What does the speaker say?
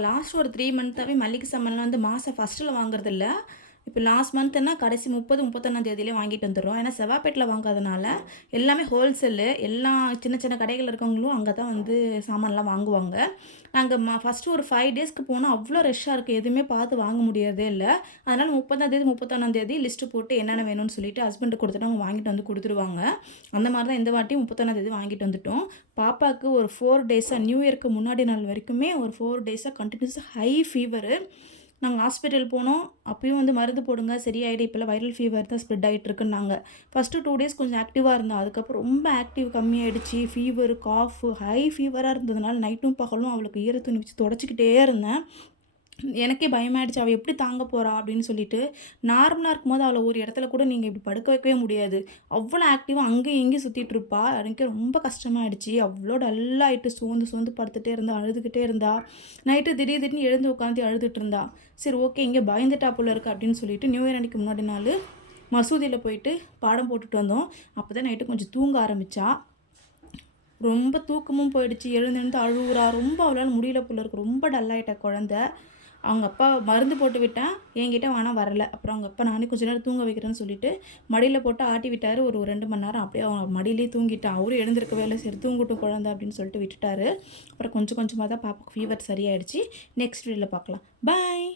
நாங்கள் லாஸ்ட் ஒரு 3 மந்த்தாவே மல்லிகை சாமான்லாம் வந்து மாசம் ஃபர்ஸ்ட்டில வாங்குறதில்ல. இப்போ லாஸ்ட் மந்த்ன்னா கடைசி 30, 31ஆம் தேதியிலே வாங்கிட்டு வந்துர்றோம். ஏன்னா செவ்வாப்பேட்ல வாங்காதனால எல்லாமே ஹோல்சேலு. எல்லா சின்ன சின்ன கடைகள் இருக்கவங்களும் அங்க தான் வந்து சாமான்லாம் வாங்குவாங்க. நாங்க ஃபர்ஸ்ட்டு ஒரு 5 டேஸ்க்கு போனா அவ்ளோ ரஷ்ஷா இருக்கு. எதுவுமே பார்த்து வாங்க முடியறதே இல்ல. அதனால 30ஆம் தேதி, 31ஆம் தேதி லிஸ்ட்டு போட்டு என்னென்ன வேணும்னு சொல்லிட்டு ஹஸ்பண்டுக்கு குடுத்துட்டு அவங்க வாங்கிட்டு வந்து குடுத்துருவாங்க. அந்த மாரி தான் இந்த வாட்டி 31ஆம் தேதி வாங்கிட்டு வந்துட்டோம். பாப்பாக்கு ஒரு 4 டேஸா நியூ இயர்க்கு முன்னாடி நாள் வரைக்குமே ஒரு 4 டேஸா கன்டினியூஸா ஹை ஃபீவரு. நாங்க ஹாஸ்பிட்டல் போனோம். அப்பயும் வந்து மருந்து போடுங்க சரியாயிடும். இப்பலாம் வைரல் ஃபீவர் தான் ஸ்ப்ரெட் ஆயிட்டு இருக்குன்னாங்க. ஃபர்ஸ்ட்டு 2 டேஸ் கொஞ்சம் ஆக்டிவா இருந்தா. அதுக்கப்புறம் ரொம்ப ஆக்டிவ் கம்மியாயிடுச்சு. ஃபீவரு, காஃபு, ஹை ஃபீவரா இருந்ததுனால நைட்டும் பகலும் அவளுக்கு ஈர துணி வச்சு தொடச்சுக்கிட்டே இருந்தேன். எனக்கே பயமாயிடுச்சு. அவ எப்படி தாங்க போறா? அப்படின்னு சொல்லிட்டு. நார்மலா இருக்கும்போது அவள ஒரு இடத்துல கூட நீங்க இப்படி படுக்க வைக்கவே முடியாது. அவ்வளோ ஆக்டிவா அங்கேயும் இங்கேயும் சுத்திட்டு இருப்பா. எனக்கே ரொம்ப கஷ்டமாயிடுச்சு. அவ்ளோ டல்லாயிட்டு சோர்ந்து சோர்ந்து படுத்துட்டே இருந்தா, அழுதுகிட்டே இருந்தா. நைட்டு திடீர்னு எழுந்து உட்காந்து அழுதுட்டு இருந்தா. சரி ஓகே இங்க பயந்துட்டா போல இருக்கு அப்படின்னு சொல்லிட்டு நியூ இயர் அன்னைக்கு முன்னாடி நாளு மசூதியில போயிட்டு பாடம் போட்டுட்டு வந்தோம். அப்பதான் நைட்டு கொஞ்சம் தூங்க ஆரம்பிச்சா. ரொம்ப தூக்கமும் போயிடுச்சு. எழுந்து எழுந்து அழுவுறா. ரொம்ப அவளால முடியல போல இருக்கு. ரொம்ப டல்லாயிட்டா குழந்தை. அவங்க அப்பா மருந்து போட்டு விட்டேன். என்கிட்ட ஆனா வரல. அப்புறம் அவங்க அப்பா நானே கொஞ்ச நேரம் தூங்க வைக்கிறேன்னு சொல்லிட்டு, மடியில போட்டு ஆட்டி விட்டாரு. ஒரு 2 மணி நேரம் அப்படியே அவன் மடியிலேயே தூங்கிட்டான். அவரும் எழுந்திருக்கவே இல்ல. சரி தூங்கட்டும் குழந்தை அப்படின்னு சொல்லிட்டு விட்டுட்டாரு. அப்புறம் கொஞ்சம் கொஞ்சமா தான் பாப்பாக்கு ஃபீவர் சரியாயிடுச்சு. நெக்ஸ்ட் வீடியோல பார்க்கலாம். பாய்.